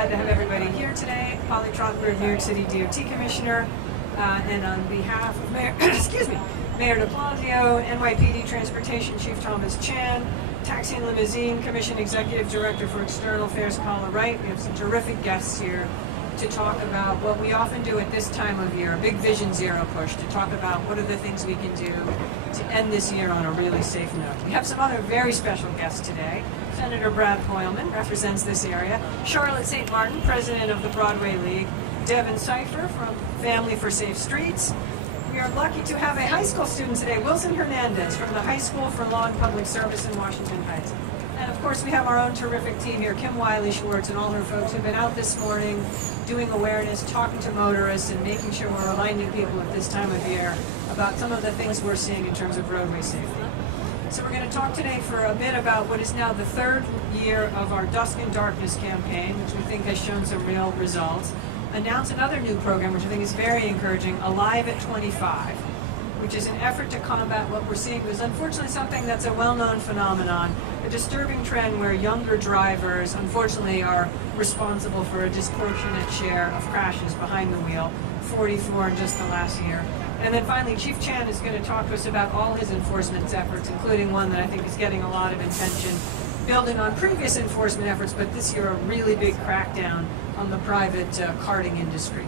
glad to have everybody here today. Holly Trottenberg, New York City DOT Commissioner, and on behalf of Mayor, Mayor de Blasio, NYPD Transportation Chief Thomas Chan, Taxi and Limousine Commission Executive Director for External Affairs Paula Wright. We have some terrific guests here to talk about what we often do at this time of year, a big Vision Zero push, to talk about what are the things we can do to end this year on a really safe note. We have some other very special guests today. Senator Brad Hoylman represents this area. Charlotte St. Martin, President of the Broadway League. Devin Cipher from Family for Safe Streets. We are lucky to have a high school student today, Wilson Hernandez from the High School for Law and Public Service in Washington Heights. And of course we have our own terrific team here, Kim Wiley-Schwartz and all her folks who've been out this morning doing awareness, talking to motorists, and making sure we're reminding people at this time of year about some of the things we're seeing in terms of roadway safety. So we're going to talk today for a bit about what is now the third year of our Dusk and Darkness campaign, which we think has shown some real results. Announce another new program, which I think is very encouraging, Alive at 25, which is an effort to combat what we're seeing is unfortunately something that's a well-known phenomenon, a disturbing trend where younger drivers unfortunately are responsible for a disproportionate share of crashes behind the wheel, 44 in just the last year. And then finally, Chief Chan is going to talk to us about all his enforcement efforts, including one that I think is getting a lot of attention, building on previous enforcement efforts, but this year a really big crackdown on the private karting industry.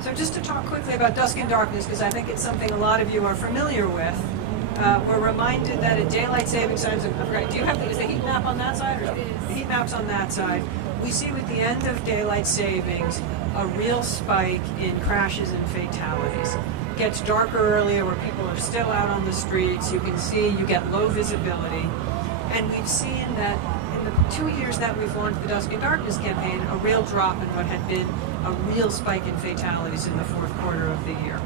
So just to talk quickly about Dusk and Darkness, because I think it's something a lot of you are familiar with, we're reminded that at daylight saving times, do you have is the heat map on that side? Or the heat map's on that side. We see with the end of daylight savings a real spike in crashes and fatalities. It gets darker earlier where people are still out on the streets. You can see, you get low visibility. And we've seen that in the 2 years that we've launched the Dusk and Darkness campaign, a real drop in what had been a real spike in fatalities in the fourth quarter of the year.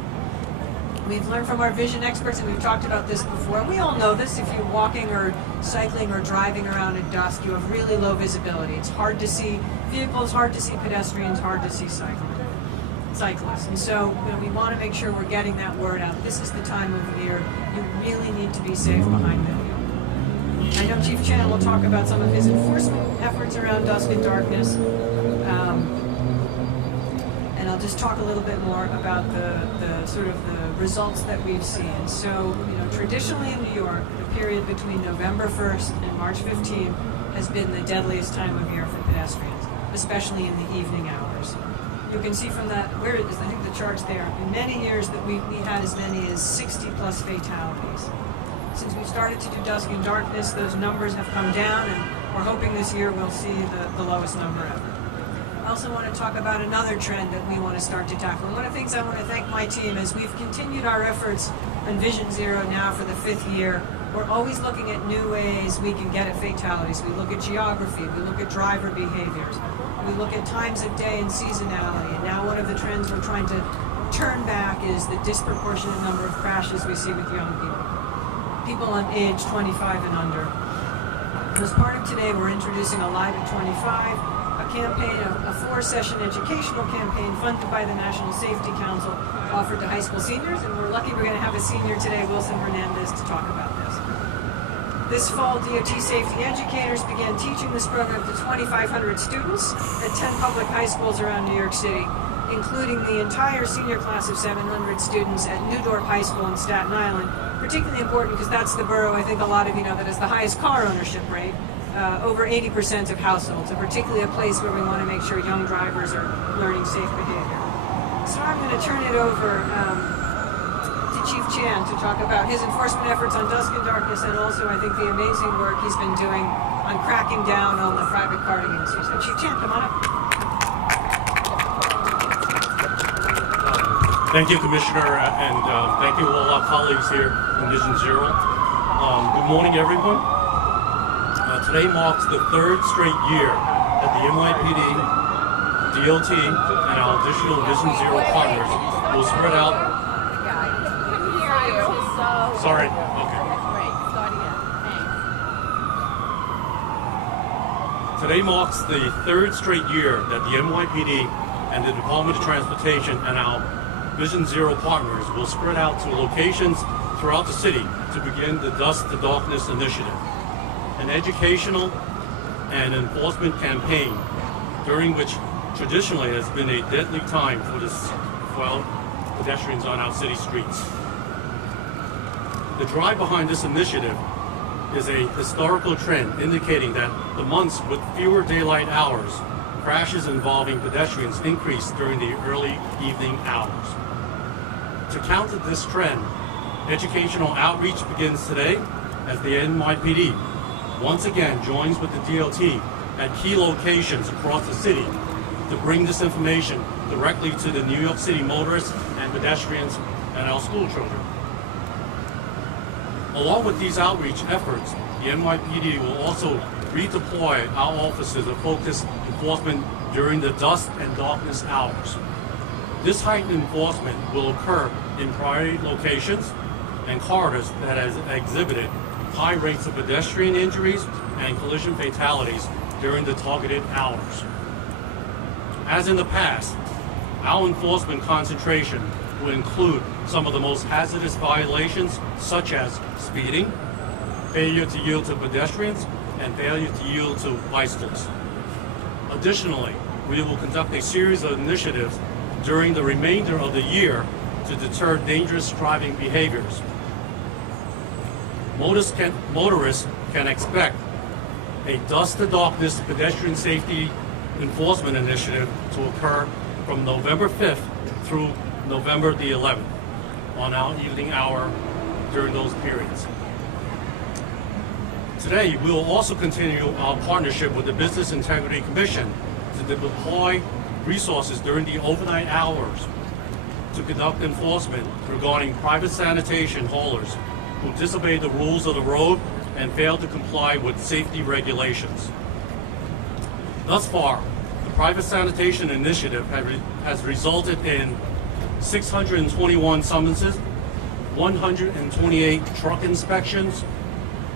We've learned from our vision experts, and we've talked about this before. We all know this. If you're walking or cycling or driving around at dusk, you have really low visibility. It's hard to see vehicles, hard to see pedestrians, hard to see cyclists. And so we want to make sure we're getting that word out. This is the time of year you really need to be safe behind the wheel. I know Chief Chan will talk about some of his enforcement efforts around Dusk and Darkness. And I'll just talk a little bit more about the sort of the results that we've seen. So, traditionally in New York, the period between November 1st and March 15th has been the deadliest time of year for pedestrians, especially in the evening hours. You can see from that, where it is, I think the chart's there, in many years that we had as many as 60 plus fatalities. Since we started to do Dusk and Darkness, those numbers have come down, and we're hoping this year we'll see the lowest number ever. I also want to talk about another trend that we want to start to tackle. And one of the things I want to thank my team is we've continued our efforts on Vision Zero now for the 5th year. We're always looking at new ways we can get at fatalities. We look at geography, we look at driver behaviors, we look at times of day and seasonality. And now one of the trends we're trying to turn back is the disproportionate number of crashes we see with young people on age 25 and under. As part of today, we're introducing Alive at 25, a campaign, a 4-session educational campaign funded by the National Safety Council, offered to high school seniors, and we're lucky we're going to have a senior today, Wilson Hernandez, to talk about this. This fall, DOT safety educators began teaching this program to 2,500 students at 10 public high schools around New York City, including the entire senior class of 700 students at New Dorp High School in Staten Island. Particularly important because that's the borough, I think a lot of you know, that has the highest car ownership rate. Over 80% of households, and particularly a place where we want to make sure young drivers are learning safe behavior. So I'm going to turn it over to Chief Chan to talk about his enforcement efforts on Dusk and Darkness, and also I think the amazing work he's been doing on cracking down on the private karting industry. So Chief Chan, come on up. Thank you, Commissioner, and thank you all our colleagues here in Vision Zero. Good morning, everyone. Today marks the 3rd straight year that the NYPD, DOT, and our additional Vision Zero partners will spread out. Sorry. Okay. Today marks the 3rd straight year that the NYPD and the Department of Transportation and our Vision Zero partners will spread out to locations throughout the city to begin the Dusk to Darkness initiative, an educational and enforcement campaign during which traditionally has been a deadly time for pedestrians on our city streets. The drive behind this initiative is a historical trend indicating that the months with fewer daylight hours, crashes involving pedestrians increase during the early evening hours. To counter this trend, educational outreach begins today as the NYPD once again joins with the DOT at key locations across the city to bring this information directly to the New York City motorists and pedestrians and our school children. Along with these outreach efforts, the NYPD will also redeploy our officers to focus enforcement during the dusk and darkness hours. This heightened enforcement will occur in priority locations and corridors that has exhibited high rates of pedestrian injuries and collision fatalities during the targeted hours. As in the past, our enforcement concentration will include some of the most hazardous violations such as speeding, failure to yield to pedestrians, and failure to yield to bicycles. Additionally, we will conduct a series of initiatives during the remainder of the year to deter dangerous driving behaviors. Motorists can expect a dusk to darkness pedestrian safety enforcement initiative to occur from November 5th through November the 11th on our evening hour during those periods. Today, we will also continue our partnership with the Business Integrity Commission to deploy resources during the overnight hours to conduct enforcement regarding private sanitation haulers who disobey the rules of the road and fail to comply with safety regulations. Thus far, the private sanitation initiative has resulted in 621 summonses, 128 truck inspections,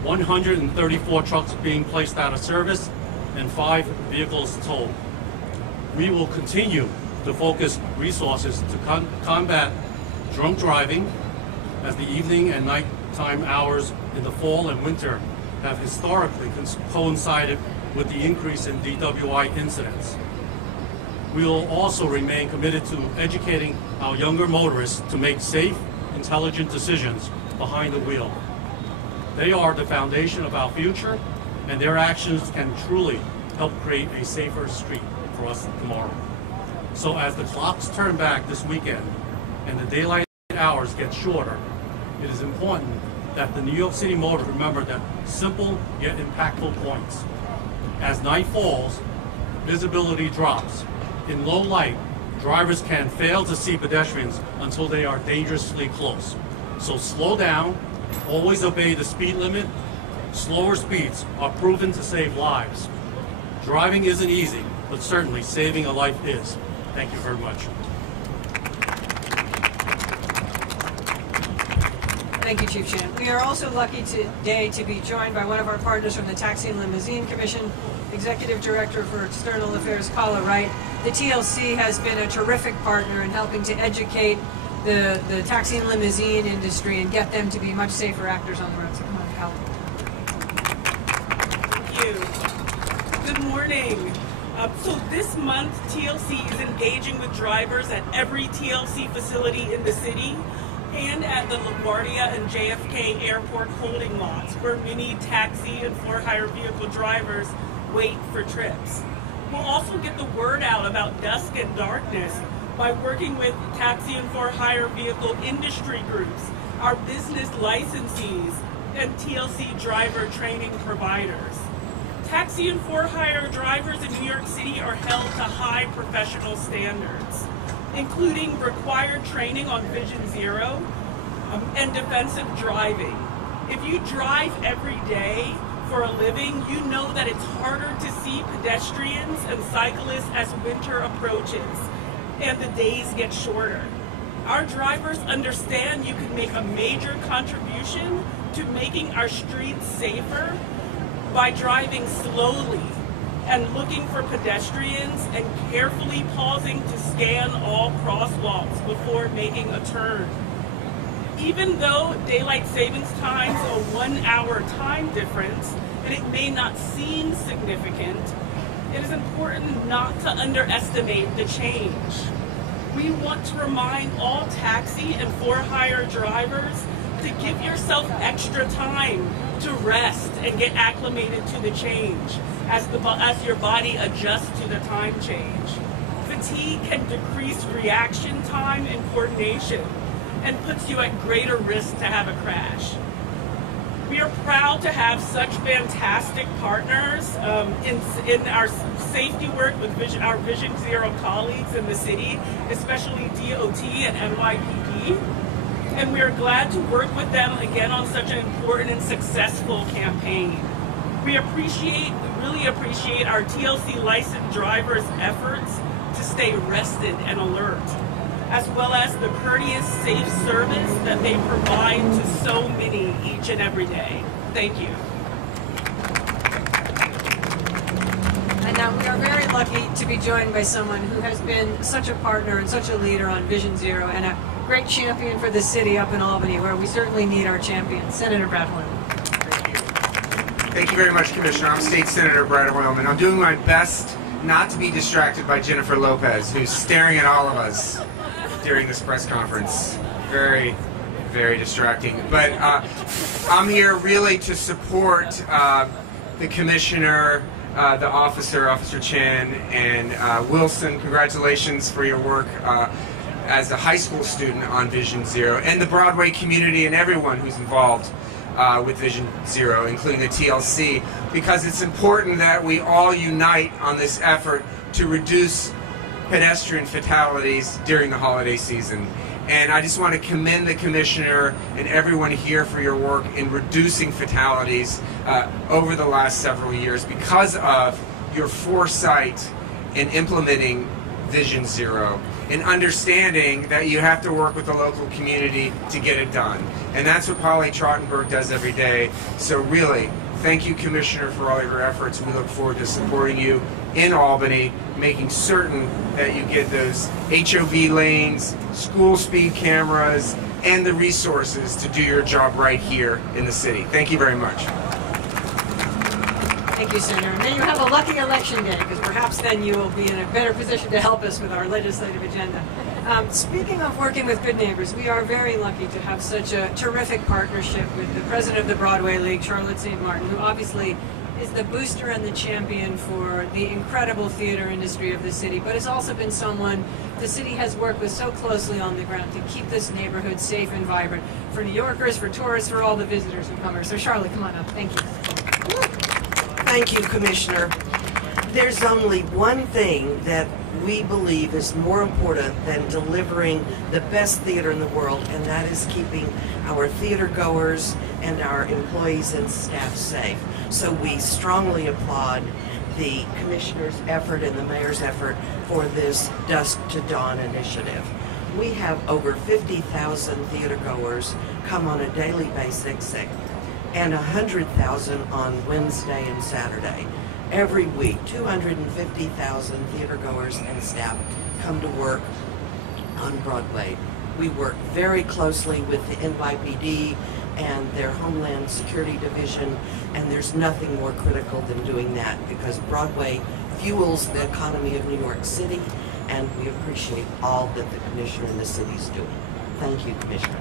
134 trucks being placed out of service, and 5 vehicles towed. We will continue to focus resources to combat drunk driving, as the evening and nighttime hours in the fall and winter have historically coincided with the increase in DWI incidents. We will also remain committed to educating our younger motorists to make safe, intelligent decisions behind the wheel. They are the foundation of our future, and their actions can truly help create a safer street for us tomorrow. So as the clocks turn back this weekend and the daylight hours get shorter, it is important that the New York City motorists remember that simple yet impactful points. As night falls, visibility drops. In low light, drivers can fail to see pedestrians until they are dangerously close. So slow down, always obey the speed limit. Slower speeds are proven to save lives. Driving isn't easy, but certainly saving a life is. Thank you very much. Thank you, Chief Chan. We are also lucky today to be joined by one of our partners from the Taxi and Limousine Commission, Executive Director for External Affairs, Paula Wright. The TLC has been a terrific partner in helping to educate the taxi and limousine industry and get them to be much safer actors on the road. So come on, Paula. Thank you. Good morning. So this month, TLC is engaging with drivers at every TLC facility in the city and at the LaGuardia and JFK airport holding lots, where many taxi and for-hire vehicle drivers wait for trips. We'll also get the word out about dusk and darkness by working with taxi and for-hire vehicle industry groups, our business licensees, and TLC driver training providers. Taxi and for-hire drivers in New York City are held to high professional standards, including required training on Vision Zero and defensive driving. If you drive every day for a living, you know that it's harder to see pedestrians and cyclists as winter approaches and the days get shorter. Our drivers understand you can make a major contribution to making our streets safer by driving slowly and looking for pedestrians and carefully pausing to scan all crosswalks before making a turn. Even though daylight savings time's a 1 hour time difference, and it may not seem significant, it is important not to underestimate the change. We want to remind all taxi and for-hire drivers to give yourself extra time to rest and get acclimated to the change as your body adjusts to the time change. Fatigue can decrease reaction time and coordination and puts you at greater risk to have a crash. We are proud to have such fantastic partners in our safety work with our Vision Zero colleagues in the city, especially DOT and NYPD. And we are glad to work with them again on such an important and successful campaign. We really appreciate our TLC licensed drivers' efforts to stay rested and alert, as well as the courteous, safe service that they provide to so many each and every day. Thank you. And now we are very lucky to be joined by someone who has been such a partner and such a leader on Vision Zero and a great champion for the city up in Albany, where we certainly need our champions. Senator Brad Hoylman. Thank you very much, Commissioner. I'm State Senator Brad Hoylman. I'm doing my best not to be distracted by Jennifer Lopez, who's staring at all of us during this press conference. Very, very distracting. But I'm here really to support the Commissioner, the Officer Chan, and Wilson. Congratulations for your work as a high school student on Vision Zero, and the Broadway community and everyone who's involved with Vision Zero, including the TLC, because it's important that we all unite on this effort to reduce pedestrian fatalities during the holiday season. And I just want to commend the Commissioner and everyone here for your work in reducing fatalities over the last several years because of your foresight in implementing Vision Zero and understanding that you have to work with the local community to get it done. And that's what Polly Trottenberg does every day. So really, thank you, Commissioner, for all of your efforts. We look forward to supporting you in Albany, making certain that you get those HOV lanes, school speed cameras, and the resources to do your job right here in the city. Thank you very much. Thank you, Senator. And then you have a lucky election day, because perhaps then you will be in a better position to help us with our legislative agenda. Speaking of working with good neighbors, we are very lucky to have such a terrific partnership with the president of the Broadway League, Charlotte St. Martin, who obviously is the booster and the champion for the incredible theater industry of the city, but has also been someone the city has worked with so closely on the ground to keep this neighborhood safe and vibrant for New Yorkers, for tourists, for all the visitors who come here. So Charlotte, come on up. Thank you. Thank you, Commissioner. There's only one thing that we believe is more important than delivering the best theater in the world, and that is keeping our theater goers and our employees and staff safe. So we strongly applaud the Commissioner's effort and the Mayor's effort for this Dusk to Dawn initiative. We have over 50,000 theater goers come on a daily basis and 100,000 on Wednesday and Saturday. Every week, 250,000 theater goers and staff come to work on Broadway. We work very closely with the NYPD and their Homeland Security Division, and there's nothing more critical than doing that, because Broadway fuels the economy of New York City, and we appreciate all that the Commissioner and the city's doing. Thank you, Commissioner.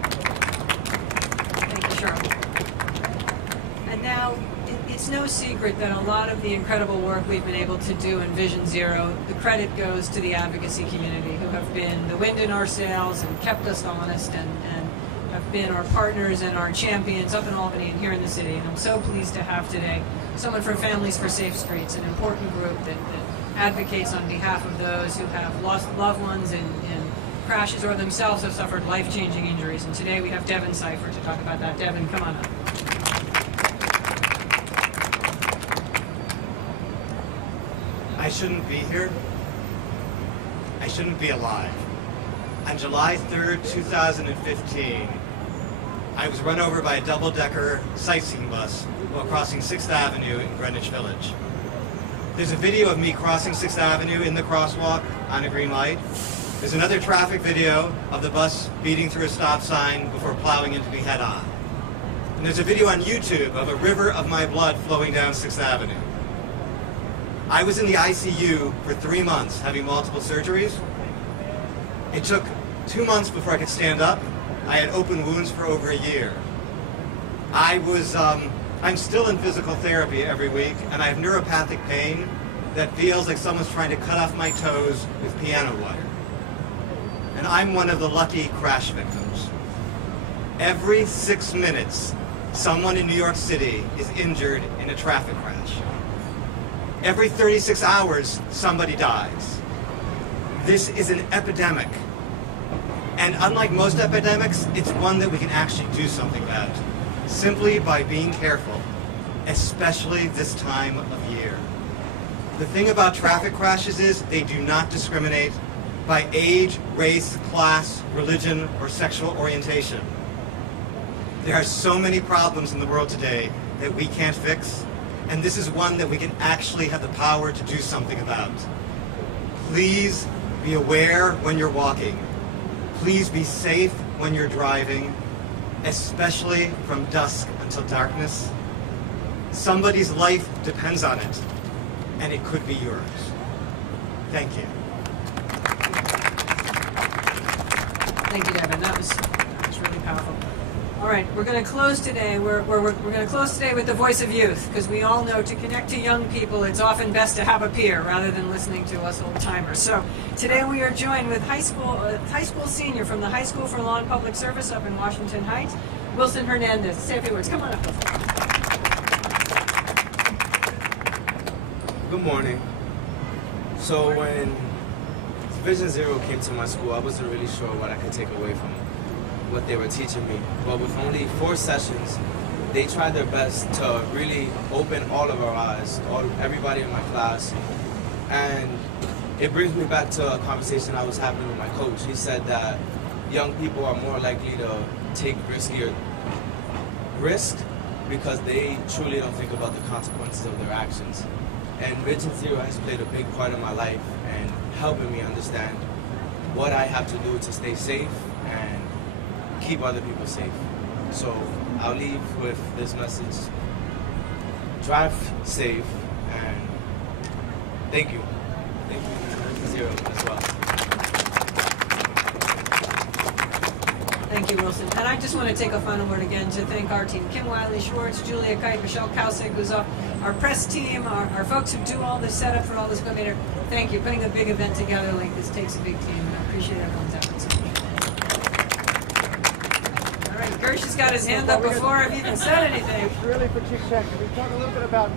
Thank you, Charlotte. And now, it's no secret that a lot of the incredible work we've been able to do in Vision Zero, the credit goes to the advocacy community, who have been the wind in our sails and kept us honest and have been our partners and our champions up in Albany and here in the city. And I'm so pleased to have today someone from Families for Safe Streets, an important group that advocates on behalf of those who have lost loved ones in crashes or themselves have suffered life-changing injuries. And today we have Devin Cipher to talk about that. Devin, come on up. I shouldn't be here. I shouldn't be alive. On July 3rd, 2015, I was run over by a double-decker sightseeing bus while crossing 6th Avenue in Greenwich Village. There's a video of me crossing 6th Avenue in the crosswalk on a green light. There's another traffic video of the bus speeding through a stop sign before plowing into me head-on. And there's a video on YouTube of a river of my blood flowing down 6th Avenue. I was in the ICU for 3 months having multiple surgeries. It took 2 months before I could stand up. I had open wounds for over a year. I'm still in physical therapy every week, and I have neuropathic pain that feels like someone's trying to cut off my toes with piano wire. And I'm one of the lucky crash victims. Every 6 minutes, someone in New York City is injured in a traffic crash. Every 36 hours, somebody dies. This is an epidemic. And unlike most epidemics, it's one that we can actually do something about, simply by being careful, especially this time of year. The thing about traffic crashes is they do not discriminate by age, race, class, religion, or sexual orientation. There are so many problems in the world today that we can't fix, and this is one that we can actually have the power to do something about. Please be aware when you're walking. Please be safe when you're driving, especially from dusk until darkness. Somebody's life depends on it, and it could be yours. Thank you. Thank you, Devin. That was really powerful. All right, we're going to close today. We're going to close today with the voice of youth, because we all know to connect to young people, it's often best to have a peer rather than listening to us old timers. So today we are joined with high school senior from the High School for Law and Public Service up in Washington Heights, Wilson Hernandez. Say a few words. Come on up, Wilson. Good morning. So when Vision Zero came to my school, I wasn't really sure what I could take away from what they were teaching me. But with only 4 sessions, they tried their best to really open all of our eyes, everybody in my class. And it brings me back to a conversation I was having with my coach. He said that young people are more likely to take riskier risk because they truly don't think about the consequences of their actions. And Vision Zero has played a big part in my life and helping me understand what I have to do to stay safe and keep other people safe. So I'll leave with this message. Drive safe, and thank you. Thank you to Zero as well. Thank you, Wilson. And I just want to take a final word again to thank our team, Kim Wiley Schwartz, Julia Kite, Michelle Kausig, who's our press team, our folks who do all this setup for all this equipment. Thank you. Putting a big event together like this takes a big team, and I appreciate everyone's efforts. All right, Gersh has got his hand up before I've even said anything. It's really for Chief Secretary. We talked a little bit about,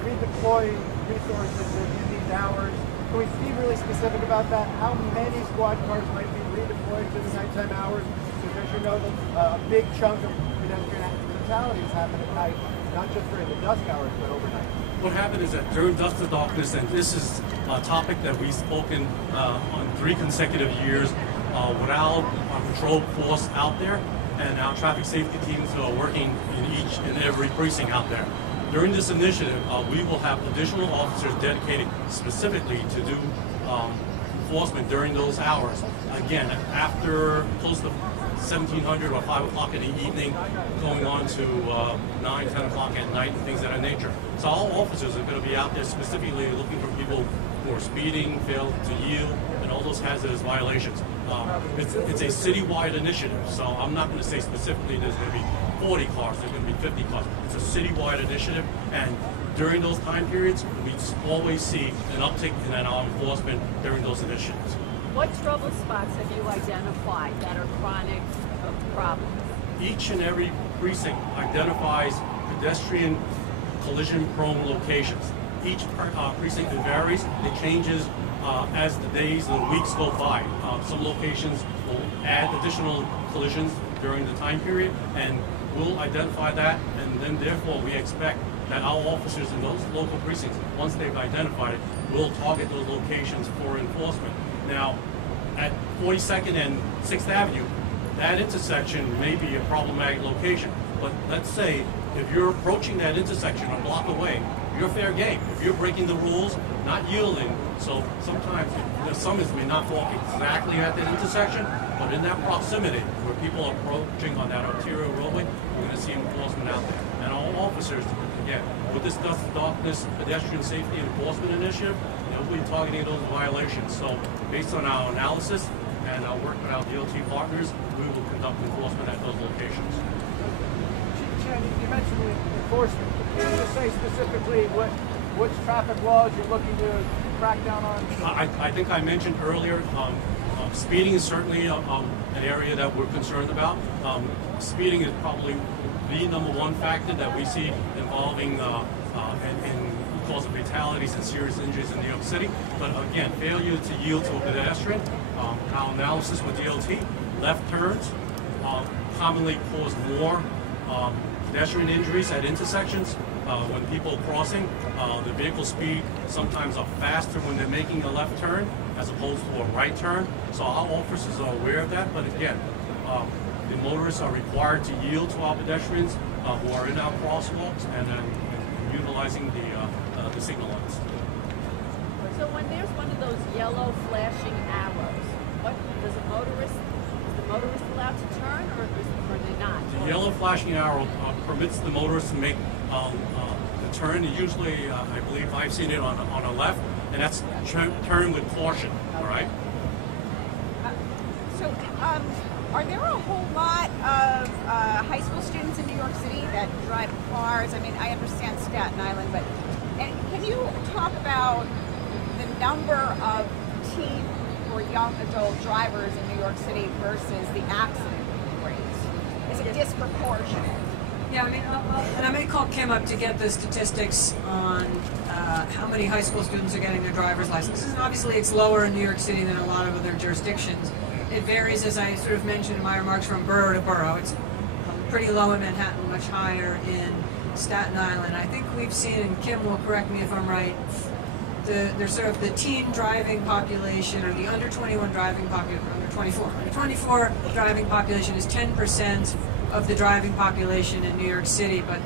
redeploying resources in these hours. Can we be really specific about that? How many squad cars might be redeployed to the nighttime hours? Because you know that a big chunk of pedestrian fatalities happen at night, not just during the dusk hours, but overnight. What happened is that during dusk to darkness, and this is a topic that we've spoken on 3 consecutive years without a patrol force out there, and our traffic safety teams are working in each and every precinct out there. During this initiative, we will have additional officers dedicated specifically to do enforcement during those hours. Again, after close to 1700 or 5 o'clock in the evening, going on to 9, 10 o'clock at night and things of that nature. So all officers are going to be out there specifically looking for people who are speeding, fail to yield, and all those hazardous violations. It's a citywide initiative, so I'm not going to say specifically there's going to be 40 cars, there's going to be 50 cars. It's a citywide initiative, and during those time periods, we always see an uptick in our enforcement during those initiatives. What trouble spots have you identified that are chronic problems? Each and every precinct identifies pedestrian collision-prone locations. Each precinct varies. It changes as the days and the weeks go by. Some locations will add additional collisions during the time period, and we'll identify that, and then therefore we expect that our officers in those local precincts, once they've identified it, will target those locations for enforcement. Now, at 42nd and 6th Avenue, that intersection may be a problematic location, but let's say if you're approaching that intersection a block away, you're fair game. If you're breaking the rules, not yielding. So sometimes some may not fall exactly at that intersection, but in that proximity where people are approaching on that arterial roadway, we're going to see enforcement out there. And our officers, again, with this Dusk Darkness Pedestrian Safety Enforcement Initiative, we'll be targeting those violations. So based on our analysis and our work with our DOT partners, we will conduct enforcement at those locations. Chan, you mentioned the enforcement. Can you just say specifically which traffic laws you're looking to crack down on? I think I mentioned earlier, speeding is certainly an area that we're concerned about. Speeding is probably the #1 factor that we see involving in cause of fatalities and serious injuries in New York City. But again, failure to yield to a pedestrian, our analysis with DOT, left turns commonly cause more pedestrian injuries at intersections. When people are crossing, the vehicle speed sometimes are faster when they're making a left turn as opposed to a right turn. So our officers are aware of that, but again, the motorists are required to yield to our pedestrians who are in our crosswalks and utilizing the signal lights. So when there's one of those yellow flashing arrows, what does the motorist allowed to turn, or are they not? The yellow flashing arrow permits the motorist to make the turn. Usually, I believe I've seen it on a left, and that's turn with caution. All right. So, are there a whole lot of high school students in New York City that drive cars? I mean, I understand Staten Island, but can you talk about the number of teen or young adult drivers in New York City versus the accident rates? Is it disproportionate? Yeah, I mean, and I may call Kim up to get the statistics on how many high school students are getting their driver's licenses. And obviously, it's lower in New York City than a lot of other jurisdictions. It varies, as I sort of mentioned in my remarks, from borough to borough. It's pretty low in Manhattan, much higher in Staten Island. I think we've seen, and Kim will correct me if I'm right, there's sort of the teen driving population, or the under 21 driving population, under 24. Under 24 driving population is 10% of the driving population in New York City, but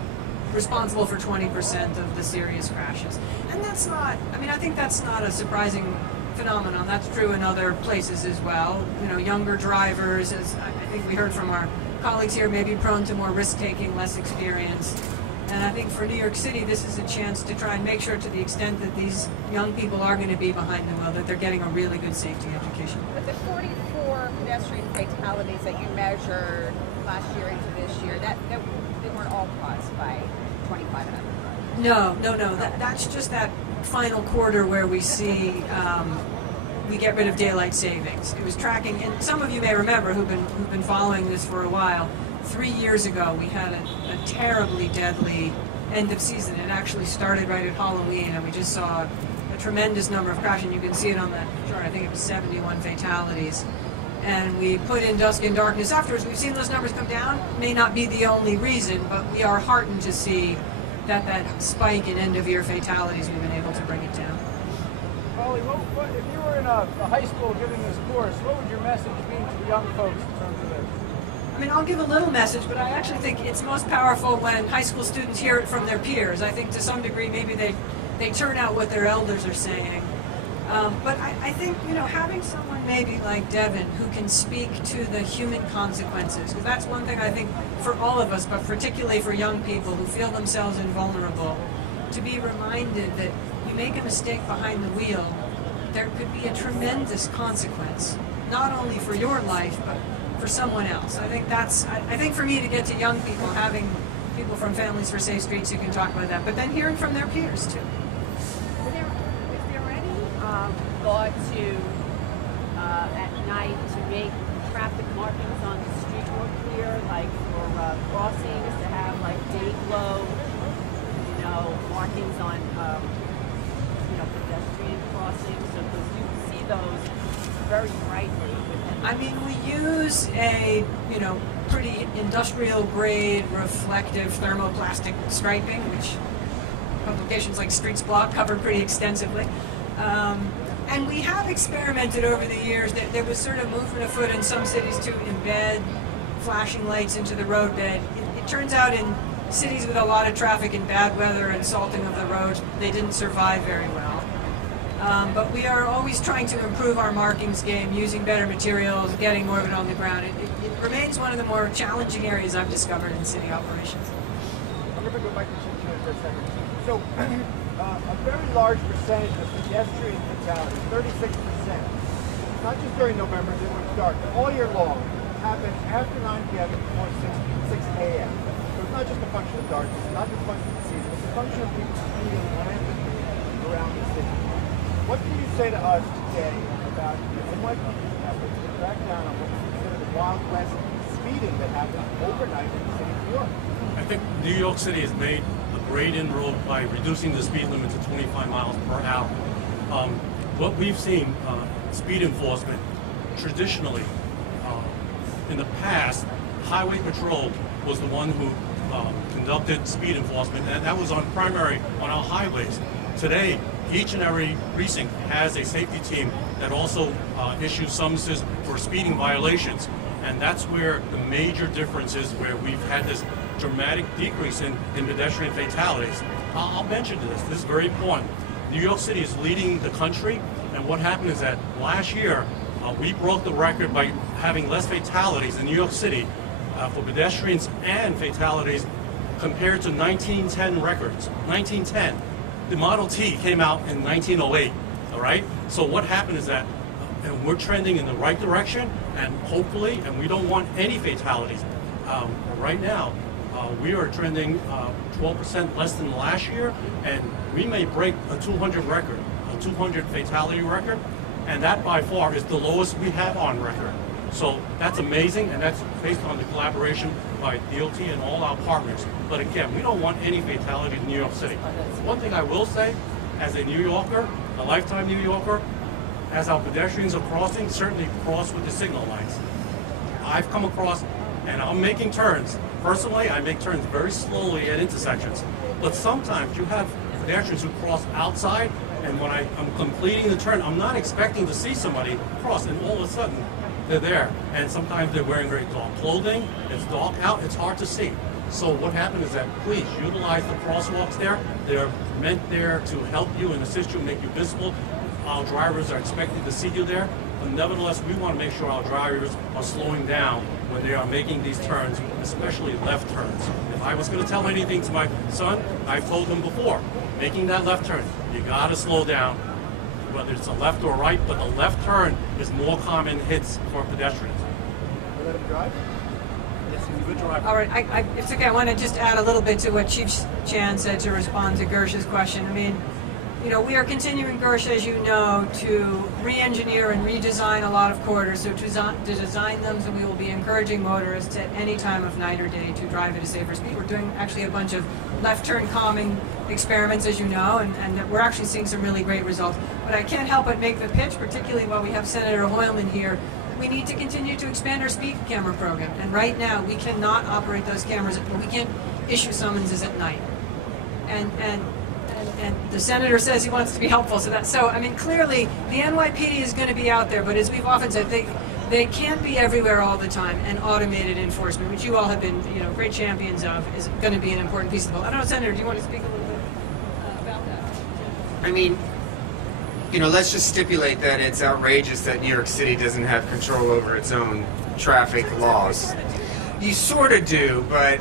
responsible for 20% of the serious crashes. And that's not, I mean, I think that's not a surprising phenomenon. That's true in other places as well. You know, younger drivers, as I think we heard from our colleagues here, may be prone to more risk-taking, less experience. And I think for New York City, this is a chance to try and make sure, to the extent that these young people are going to be behind the wheel, that they're getting a really good safety education. But the 44 pedestrian fatalities that you measured last year into this year, they weren't all caused by 25 and under. No. That's just that final quarter where we see we get rid of daylight savings. It was tracking, and some of you may remember who've been following this for a while. 3 years ago, we had a terribly deadly end of season. It actually started right at Halloween, and we just saw a tremendous number of crashes. And you can see it on the chart. I think it was 71 fatalities. And we put in Dusk and Darkness afterwards. We've seen those numbers come down. May not be the only reason, but we are heartened to see that spike in end-of-year fatalities, we've been able to bring it down. Polly, if you were in a high school giving this course, what would your message be to the young folks in terms of this? I mean, I'll give a little message, but I actually think it's most powerful when high school students hear it from their peers. I think to some degree maybe they turn out what their elders are saying. But I think, you know, having someone maybe like Devin who can speak to the human consequences, because that's one thing I think for all of us, but particularly for young people who feel themselves invulnerable, to be reminded that you make a mistake behind the wheel, there could be a tremendous consequence, not only for your life, but for someone else. I think for me to get to young people, having people from Families for Safe Streets who can talk about that, but then hearing from their peers too. Is there any thought to, at night, to make traffic markings on the street more clear, like for crossings, to have like day glow, markings on, pedestrian crossings, so because you can see those very brightly. I mean, we use a, pretty industrial grade reflective thermoplastic striping, which publications like Streets Block cover pretty extensively. And we have experimented over the years that there was sort of movement afoot in some cities to embed flashing lights into the roadbed. It turns out in cities with a lot of traffic and bad weather and salting of the roads, they didn't survive very well. But we are always trying to improve our markings game, using better materials, getting more of it on the ground. It remains one of the more challenging areas I've discovered in city operations. I'm going to go back to Chief Chan for a second. So, a very large percentage of pedestrian fatalities, 36%, not just during November, when it's dark, but all year long, happen after 9 p.m. and before 6 a.m. So it's not just a function of darkness, it's not just a function of the season, it's a function of people speeding rampantly around the city. What can you say to us today about the NYPD's efforts to crack down on what is considered the Wild West speeding that happens overnight in the city of New York? I think New York City has made a great inroad by reducing the speed limit to 25 miles per hour. What we've seen, speed enforcement, traditionally, in the past, Highway Patrol was the one who conducted speed enforcement, and that was on our highways. Today, each and every precinct has a safety team that also issues summonses for speeding violations. And that's where the major difference is, where we've had this dramatic decrease in pedestrian fatalities. I'll mention this is very important. New York City is leading the country, and what happened is that last year we broke the record by having less fatalities in New York City for pedestrians and fatalities compared to 1910 records. 1910. The Model T came out in 1908, all right? So what happened is that and we're trending in the right direction, and hopefully, and we don't want any fatalities. Right now, we are trending 12% less than last year, and we may break a 200 record, a 200 fatality record, and that by far is the lowest we have on record. So that's amazing, and that's based on the collaboration by DOT and all our partners. But again, we don't want any fatalities in New York City. One thing I will say, as a New Yorker, a lifetime New Yorker, as our pedestrians are crossing, certainly cross with the signal lights. I've come across, and I'm making turns. Personally, I make turns very slowly at intersections. But sometimes you have pedestrians who cross outside, and when I'm completing the turn, I'm not expecting to see somebody cross, and all of a sudden, they're there. And sometimes they're wearing very dark clothing, it's dark out, it's hard to see. So what happened is that please utilize the crosswalks there. They're meant there to help you and assist you and make you visible. Our drivers are expected to see you there, but nevertheless, we want to make sure our drivers are slowing down when they are making these turns, especially left turns. If I was going to tell anything to my son, I've told him before, making that left turn, you got to slow down, whether it's a left or right, but the left turn is more common hits for pedestrians. Let him drive? Yes, he's a good driver. All right, it's okay. I want to just add a little bit to what Chief Chan said to respond to Gersh's question. I mean, you know, we are continuing, Gersh, as you know, to re-engineer and redesign a lot of corridors, so to design them so we will be encouraging motorists at any time of night or day to drive at a safer speed. We're doing actually a bunch of left turn calming experiments, as you know, and we're actually seeing some really great results. But I can't help but make the pitch, particularly while we have Senator Hoylman here. We need to continue to expand our speed camera program, and right now we cannot operate those cameras, we can't issue summonses at night. And the senator says he wants to be helpful, so I mean, clearly the NYPD is going to be out there, but as we've often said, they can't be everywhere all the time, and automated enforcement, which you all have been, you know, great champions of, is going to be an important piece of the. I don't know, Senator, do you want to speak a little bit about that? I mean, you know, let's just stipulate that it's outrageous that New York City doesn't have control over its own traffic laws. You sort of do, but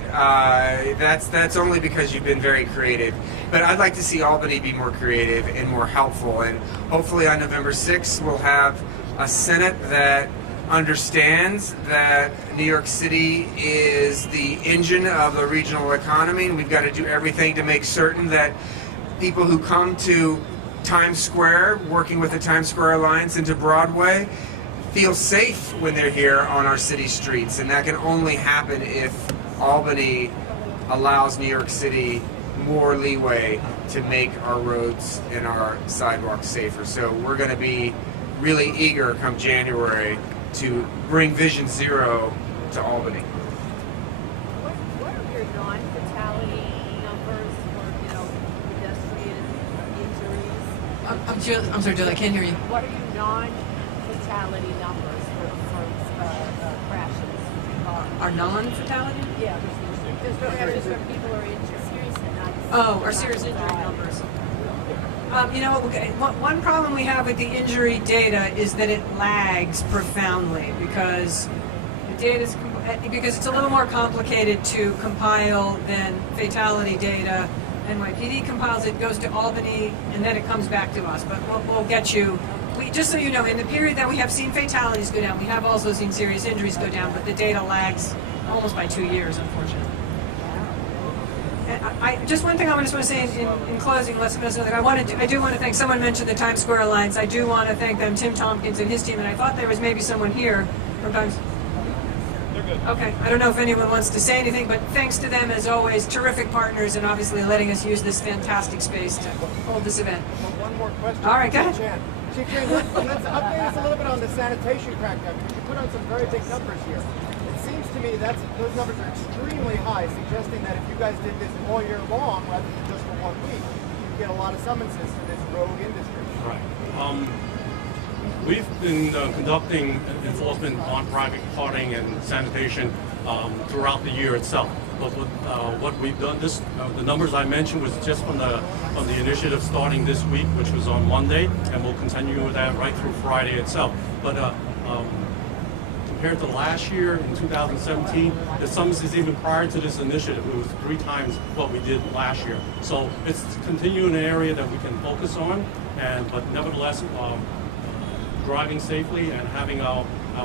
that's only because you've been very creative. But I'd like to see Albany be more creative and more helpful. And hopefully on November 6th, we'll have a Senate that understands that New York City is the engine of the regional economy, and we've got to do everything to make certain that people who come to Times Square, working with the Times Square Alliance, into Broadway, feel safe when they're here on our city streets, and that can only happen if Albany allows New York City more leeway to make our roads and our sidewalks safer. So we're going to be really eager come January to bring Vision Zero to Albany. What are your non-fatality numbers for, pedestrian injuries? I'm sorry, Jill, I can't hear you. What are your non-fatality numbers for crashes? Our non-fatality? Yeah, just when people are injured, serious and not. Oh, our serious injury numbers. You know, one problem we have with the injury data is that it lags profoundly because because it's a little more complicated to compile than fatality data. NYPD compiles it, goes to Albany, and then it comes back to us. But we'll get you. Just so you know, in the period that we have seen fatalities go down, we have also seen serious injuries go down, but the data lags almost by 2 years, unfortunately. And just one thing I just want to say in closing, I do want to thank, someone mentioned the Times Square Alliance. I do want to thank them, Tim Tompkins and his team, and I thought there was maybe someone here from Times. They're good. Okay, I don't know if anyone wants to say anything, but thanks to them, as always, terrific partners, and obviously letting us use this fantastic space to hold this event. One more question. All right, go ahead. Chief Chan, let's update us a little bit on the sanitation crackdown, because you put on some very big numbers here. It seems to me those numbers are extremely high, suggesting that if you guys did this all year long rather than just for 1 week, you'd get a lot of summonses to this rogue industry. Right. We've been conducting enforcement on private parking and sanitation throughout the year itself. But what we've done, the numbers I mentioned was just from the initiative starting this week, which was on Monday, and we'll continue with that right through Friday itself. But compared to last year in 2017, the summonses even prior to this initiative, it was 3 times what we did last year. So it's continuing an area that we can focus on, but nevertheless, driving safely and having our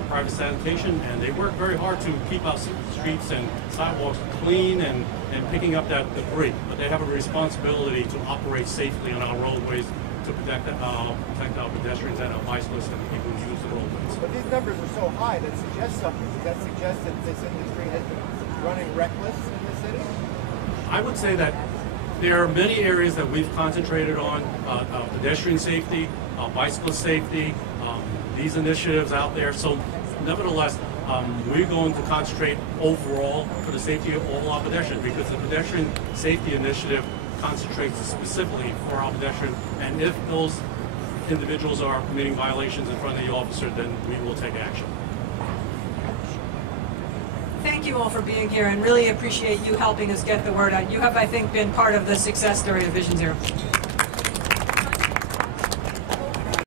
private sanitation, and they work very hard to keep our streets and sidewalks clean and picking up that debris. But they have a responsibility to operate safely on our roadways to protect our pedestrians and our bicyclists and the people who use the roadways. But these numbers are so high that suggests something. Does that suggest that this industry has been running reckless in the city? I would say that there are many areas that we've concentrated on, pedestrian safety, bicyclist safety, these initiatives out there. So nevertheless, we're going to concentrate overall for the safety of all our pedestrians, because the pedestrian safety initiative concentrates specifically for our pedestrians, and if those individuals are committing violations in front of the officer, then we will take action. Thank you all for being here, and really appreciate you helping us get the word out. You have, I think, been part of the success story of Vision Zero.